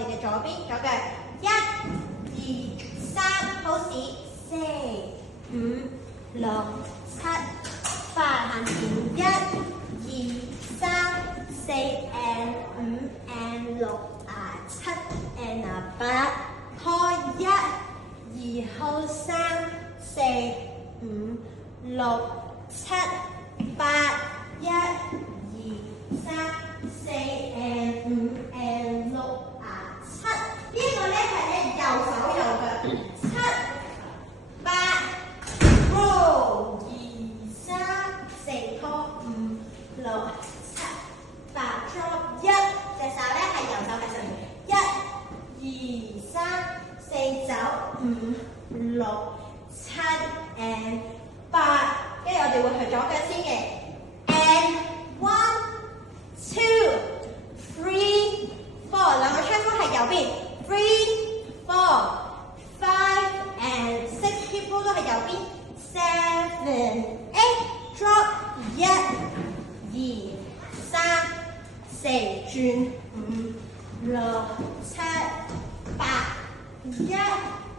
哋嘅左邊左腳，1、2、3，好似4、5、6、7、8，行前1、2、3、4 and 5 and 6、7 and 8，拖1、2後3、4、5、6、7、8，1、2、3、4 and 5 and 6、7，呢一個咧係咧右手右腳，7、8 roll 2、3、4拖5、6、7、8 drop 1，隻手咧係右手喺上面，1、2、3、4走5、6、7 and 8，跟住我哋會去左腳先嘅 and 1、2、3、4，兩個 track 係右邊3、4、5 and 6 hip pull 都係右邊7、8 drop 1、2、3、4轉5、6、7、8 1。